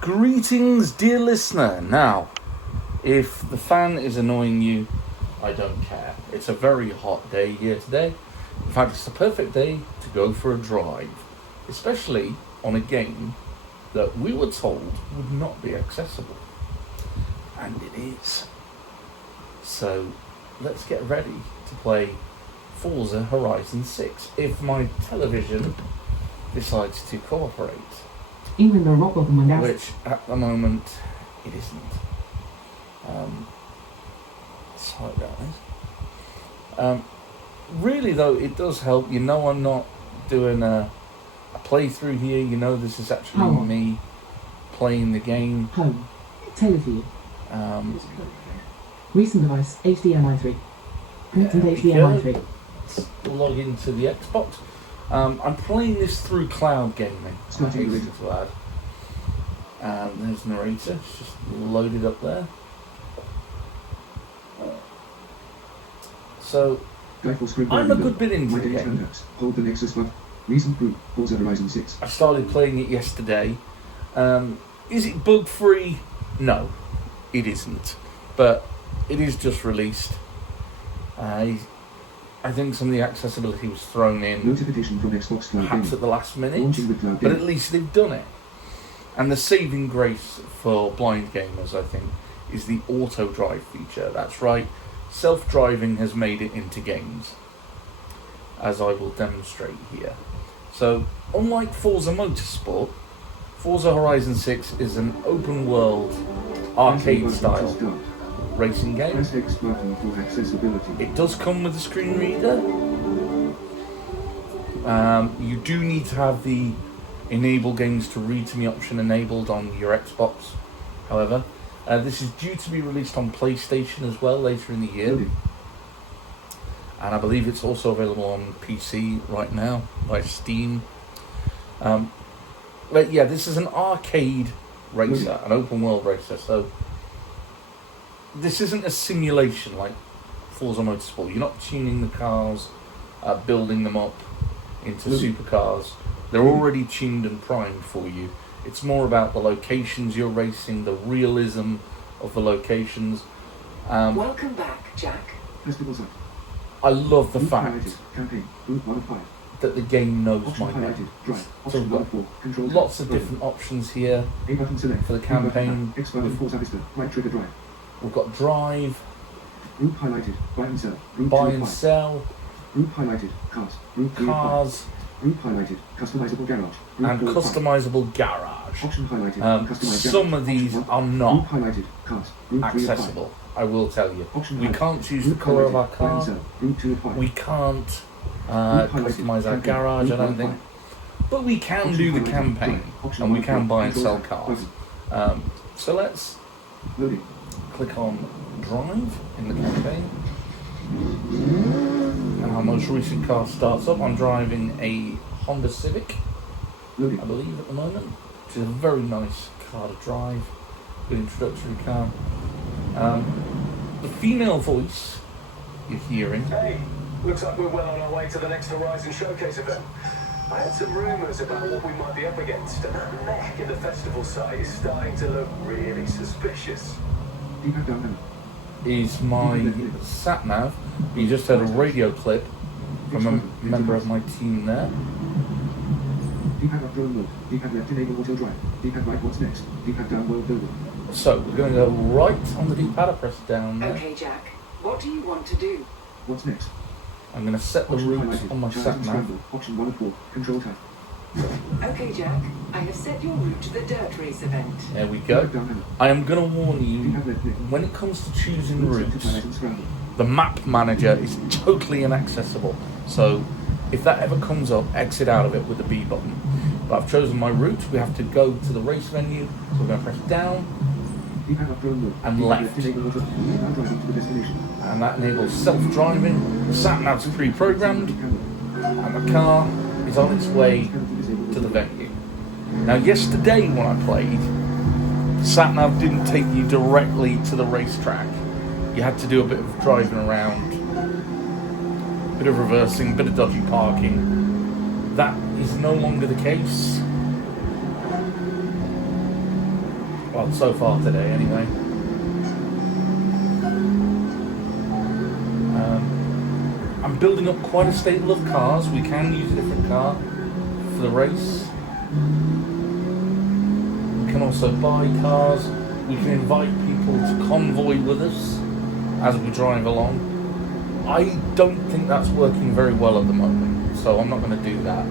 Greetings, dear listener. Now, if the fan is annoying you, I don't care. It's a very hot day here today. In fact, it's the perfect day to go for a drive, especially on a game that we were told would not be accessible. And it is. So, let's get ready to play Forza Horizon 6, if my television decides to cooperate. Which, at the moment, it isn't. Sorry, guys. Really, though, it does help. You know I'm not doing a playthrough here. You know this is actually me playing the game. Home. Teleview. Recent device, HDMI 3. Connecting to HDMI 3. Let's log into the Xbox. I'm playing this through cloud gaming. I hate to add. There's narrator. It's just loaded up there. So, I'm a good bit into the game. Hold the Nexus button. Recent group, Forza Horizon 6. I started playing it yesterday. Is it bug-free? No, it isn't. But it is just released. I think some of the accessibility was thrown in Notification from Xbox Cloud perhaps at the last minute, but at least they've done it. And the saving grace for blind gamers, I think, is the auto drive feature. That's right, self-driving has made it into games, as I will demonstrate here. So, unlike Forza Motorsport, Forza Horizon 6 is an open world, arcade style racing game. It does come with a screen reader. You do need to have the enable games to read to me option enabled on your Xbox. However, this is due to be released on PlayStation as well later in the year. And I believe it's also available on PC right now by Steam. But yeah, this is an arcade racer, an open world racer. So this isn't a simulation like Forza Motorsport. You're not tuning the cars, building them up into supercars. They're already tuned and primed for you. It's more about the locations you're racing, the realism of the locations. Welcome back, Jack. I love the fact that the game knows my name. So we've got lots of different options here for the campaign. We've got drive, group highlighted, buy and sell, group highlighted, cars, group highlighted, customizable garage, and customizable garage. Option highlighted, some of these are not highlighted, cars, accessible, I will tell you. We can't choose the colour of our car. We can't customise our garage, I don't think. But we can do the campaign, and we can buy and sell cars. So let's click on drive in the campaign. And our most recent car starts up. I'm driving a Honda Civic, I believe, at the moment, which is a very nice car to drive. Good introductory car. The female voice you're hearing. Hey, looks like we're well on our way to the next Horizon Showcase event. I had some rumours about what we might be up against, and that mech in the festival site is starting to look really suspicious. Is my sat-nav. You just heard a radio clip from a member of my team there. So, we're going to go right on the D-pad, I press down there. Okay, Jack, what do you want to do? What's next? I'm going to set the route on my sat-nav. Option 1 of 4, control tab. Okay, Jack, I have set your route to the dirt race event. There we go. I am going to warn you, when it comes to choosing routes, the map manager is totally inaccessible. So if that ever comes up, exit out of it with the B button. But I've chosen my route. We have to go to the race menu. So we're going to press down and left. And that enables self-driving. The sat-nav's pre-programmed. And the car is on its way to the venue. Now yesterday when I played, sat-nav didn't take you directly to the racetrack. You had to do a bit of driving around, a bit of reversing, a bit of dodgy parking. That is no longer the case. Well, so far today, anyway. I'm building up quite a stable of cars. We can use a different car for the race. We can also buy cars. We can invite people to convoy with us as we drive along. I don't think that's working very well at the moment, so I'm not going to do that.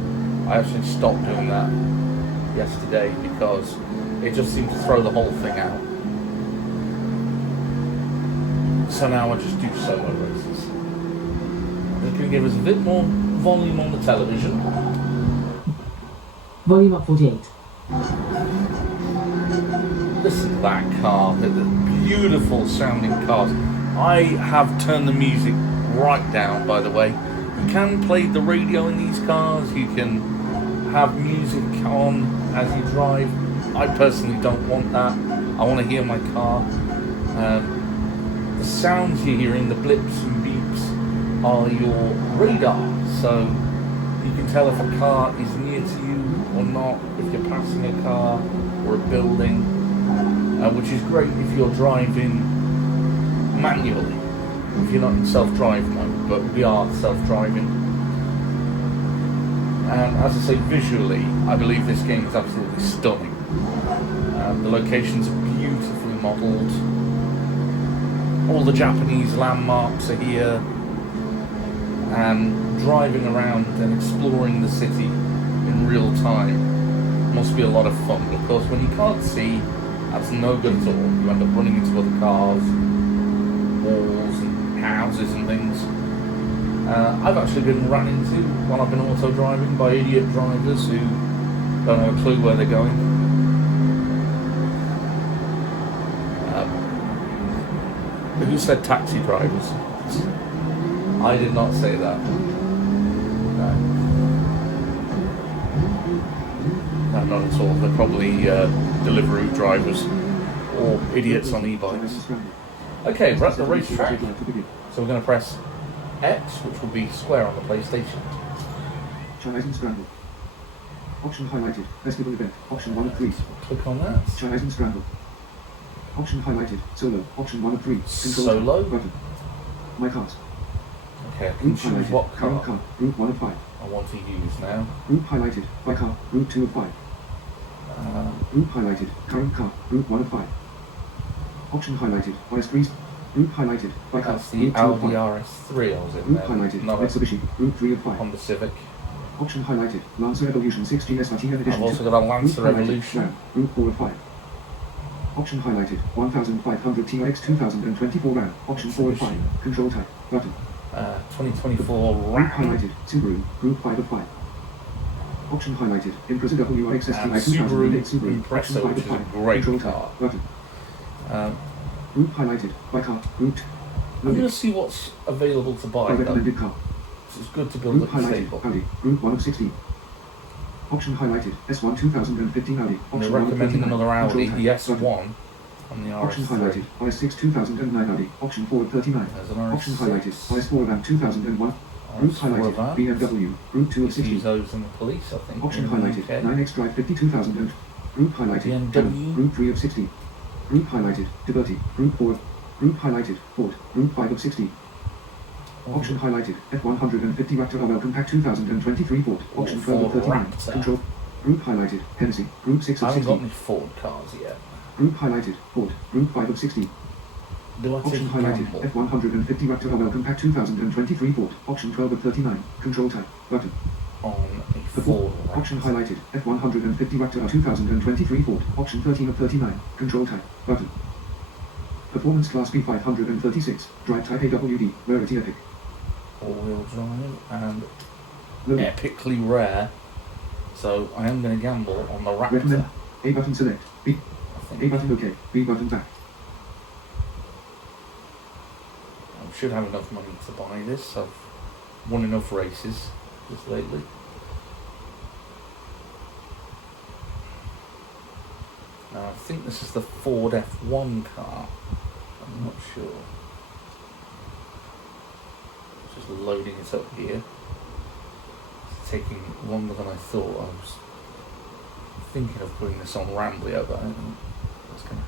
I actually stopped doing that yesterday because it just seemed to throw the whole thing out. So now I just do solo races. This can give us a bit more volume on the television. Volume up 48. Listen to that car, the beautiful sounding cars. I have turned the music right down, by the way. You can play the radio in these cars, you can have music on as you drive. I personally don't want that. I want to hear my car. The sounds you're hearing, the blips and beeps, are your radar. So you can tell if a car is near to you or not, if you're passing a car or a building, which is great if you're driving manually, if you're not in self-drive mode, but we are self-driving. And as I say, visually, I believe this game is absolutely stunning. The locations are beautifully modelled. All the Japanese landmarks are here. And driving around and exploring the city in real time must be a lot of fun. Of course, when you can't see, that's no good at all. You end up running into other cars, walls and houses and things. I've actually been run into while I've been auto driving by idiot drivers who don't have a clue where they're going. Who said taxi drivers? I did not say that. No. No, not at all. They're probably Deliveroo drivers or idiots on e-bikes. Okay, we're at the racetrack. So we're going to press X, which will be square on the PlayStation. Item scramble. Option highlighted. Festival event. Option 1 of 3. Click on that. Item scramble. Option highlighted. Solo. Option 1 of 3. Control Solo? button. My cars. Okay, I can Group choose highlighted. what Current car car. Group 1 of 5. I want to use now. Group highlighted. By car. Group 2 of 5. Group highlighted. Current car. Group 1 of 5. Option highlighted. RS3. Group highlighted. By car. That's the Group 2 of Audi 5. RS3 I was in Group there. highlighted. Not Mitsubishi. Group 3 of 5. Honda Civic. Option highlighted. Lancer Evolution 6 GS Latino Edition. I've also 2. got a Lancer Group highlighted. Evolution. RAM. Group 4 of 5. Option highlighted. 1500 TRX 2024 RAM. Option 4 of 5. Control type. Button. 2024 Group RAM. highlighted. Subaru. Group 5 of 5. Option highlighted. Impreza WRX And STI 2008 Subaru Subaru. Impreza, Option 5 which of is a 5. great Control car. type. Button. Um, Group highlighted. By car. Group 2. I'm going Loaded. to see what's available to buy By though. recommended car. It's good to build Group up a highlighted. stable. Audi. Group 1 of 16. Option highlighted. S1 2015 Audi. And they're Option 1 of recommending 39. another Audi, Control the type. S1 Button. on the Option RS3. highlighted. RS6 2009 Audi. Option 4 of 39. There's an Option highlighted. RS6. RS4 Van 2001. Group RS4 highlighted. van. BMW. Group 2 of Used to 60. use those in the police, I think. Option in the highlighted. UK. 9X Drive 52,000. Group highlighted. BMW. Canon. Group 3 of 60. Group highlighted. Diverti. Group 4. Group highlighted. Ford. Group 5 of 60. Option highlighted. F150 Raptor RL Compact 2023 Ford. Option 12 of Ford 39. Raptor. Control. Group highlighted. Hennessy. Group 6 I of haven't got 60. any Ford cars yet. Group highlighted. Ford. Group 5 of 60. Do I take Option a highlighted. gamble F150 Raptor RL Compact 2023 Ford. Option 12 of 39. Control type. Button. on a Ford Option Raptor? highlighted. F150 Raptor 2023 Ford. Option 13 of 39. Control type. Button. Performance Class B 536. Drive type AWD. Rarity Epic. All-wheel drive and Loaded. epically rare. So I am going to gamble on the Raptor. Recommend. A button select. B. I A think button OK. B button back. I should have enough money to buy this. I've won enough races just lately. Now I think this is the Ford F1 car. I'm not sure. Just loading it up here. It's taking longer than I thought. I was thinking of putting this on Ramblio, but I don't think that's going to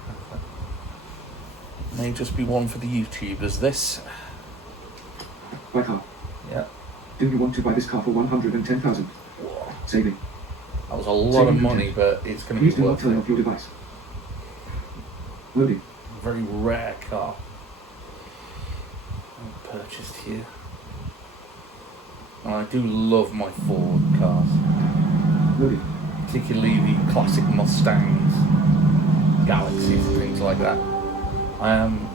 May just be one for the YouTubers, this. Buy car. Yeah. Do you want to buy this car for 110,000? Saving. That was a lot of money, but it's going to Please be do not worth turn it. off your device. Loading. A very rare car. Purchased here. And I do love my Ford cars. Loading. Particularly the classic Mustangs, Galaxies and things like that. I am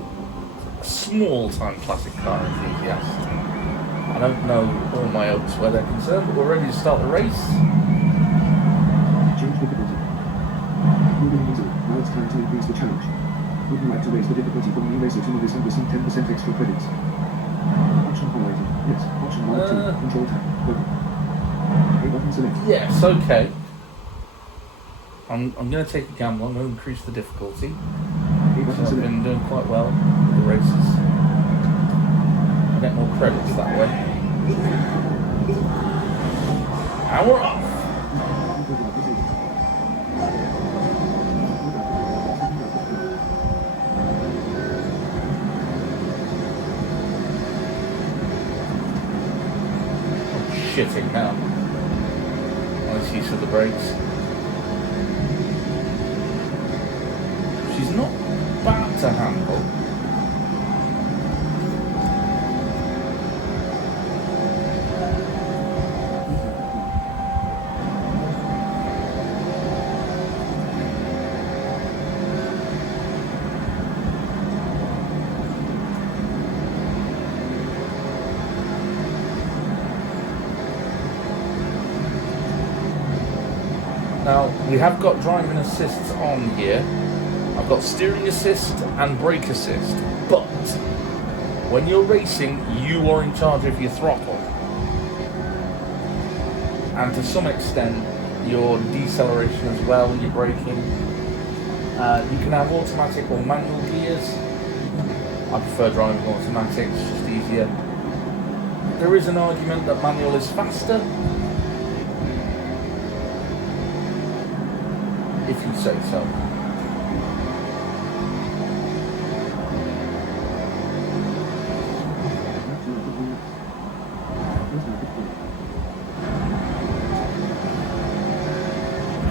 a small-time classic car enthusiast. I don't know all my oaks where they're concerned, but we're ready to start the race. Change difficulty. Moving easily. Now it's time to increase the challenge. Would you like to raise the difficulty from new racer to novice and receive 10% extra credits? Option highlighted. Yes. Option 1 of 2. Control tab. Button. A button select. Yes, okay. I'm going to take a gamble. I'm going to increase the difficulty. A So button I've select. been doing quite well with the races. I get more credits that way. And we're off. I'm shitting now. Nice use of the brakes. She's not bad to handle. Now, we have got driving assists on here. I've got steering assist and brake assist, but when you're racing, you are in charge of your throttle. And to some extent, your deceleration as well, your braking. You can have automatic or manual gears. I prefer driving automatic, it's just easier. There is an argument that manual is faster, if you say so.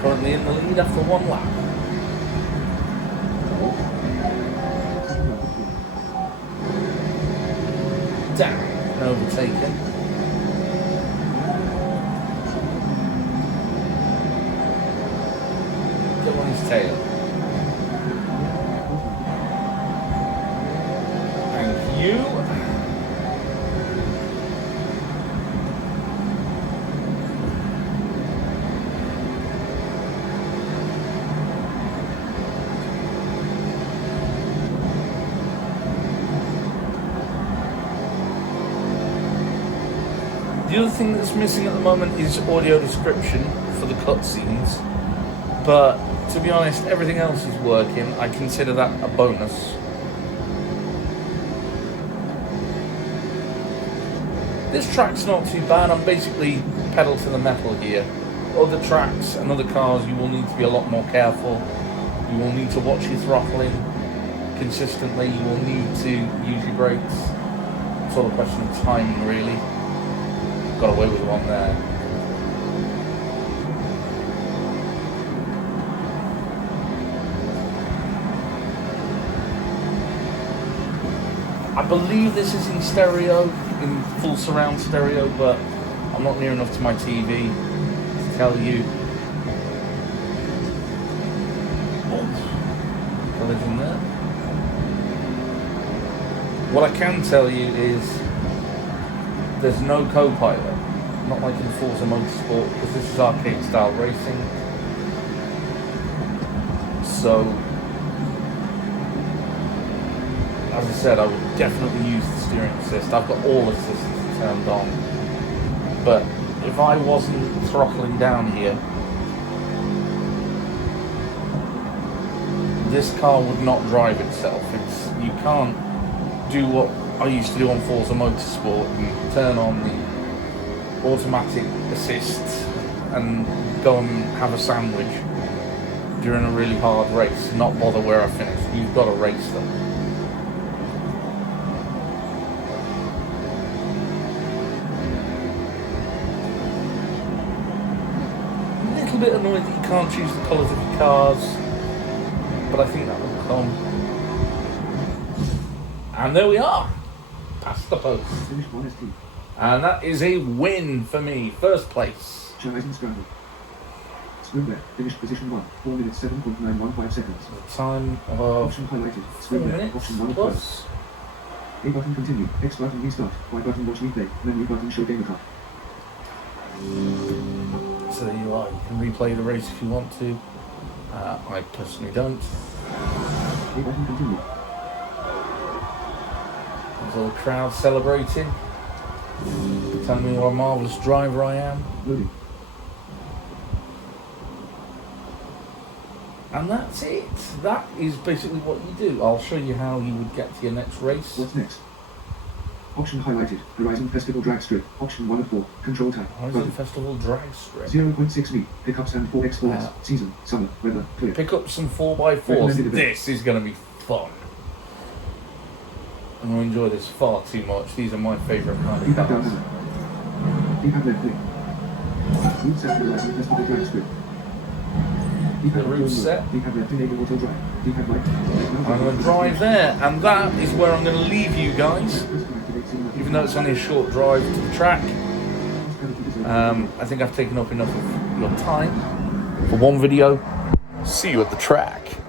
Currently in the lead after one lap. Down and overtaken. Get on his tail. Thank you. The other thing that's missing at the moment is audio description for the cutscenes, but to be honest, everything else is working. I consider that a bonus. This track's not too bad. I'm basically pedal to the metal here. Other tracks and other cars, you will need to be a lot more careful. You will need to watch your throttling consistently. You will need to use your brakes. It's all a question of timing, really. Got away with one there. I believe this is in stereo, in full surround stereo, but I'm not near enough to my TV to tell you. Oh, collision there. What I can tell you is there's no co-pilot, not like in Forza Motorsport, because this is arcade style racing. So, as I said, I would definitely use the steering assist. I've got all assists turned on. But if I wasn't throttling down here, this car would not drive itself. You can't do what I used to do on Forza Motorsport and turn on the automatic assist and go and have a sandwich during a really hard race, not bother where I finish. You've got to race them. bit annoyed that you can't choose the colours of your cars, but I think that will come. And there we are, past the post. Finish 1 ST. And that is a win for me, first place. Horizon scramble. Swim left. Finish position 1. 4 minutes 7.915 seconds. Time of Option highlighted. 4 Swim left. minutes Option 1 of plus. A button continue. X button restart. Y button watch replay. Menu button show game account. So there you are, you can replay the race if you want to. I personally don't. A button continue. There's all the crowd celebrating. Telling me what a marvellous driver I am. Loading. And that's it. That is basically what you do. I'll show you how you would get to your next race. What's next? Option highlighted. Horizon Festival drag strip. Option 1 of 4. Control tab. Horizon Button. Festival drag strip. 0.6 meat. Pickups and 4x forwards. Season. Summer. Weather. Clear. Pick up some 4x4s. Recommended event. This is going to be fun. I'm going to enjoy this far too much. These are my favourite kind of D-pad down cars. hammer. D-pad left click. Route set Horizon Festival drag strip. D-pad The route set. D-pad left enable auto drive. D-pad right. I'm going to drive there, and that is where I'm going to leave you guys. Even though it's only a short drive to the track, I think I've taken up enough of your time for one video. See you at the track.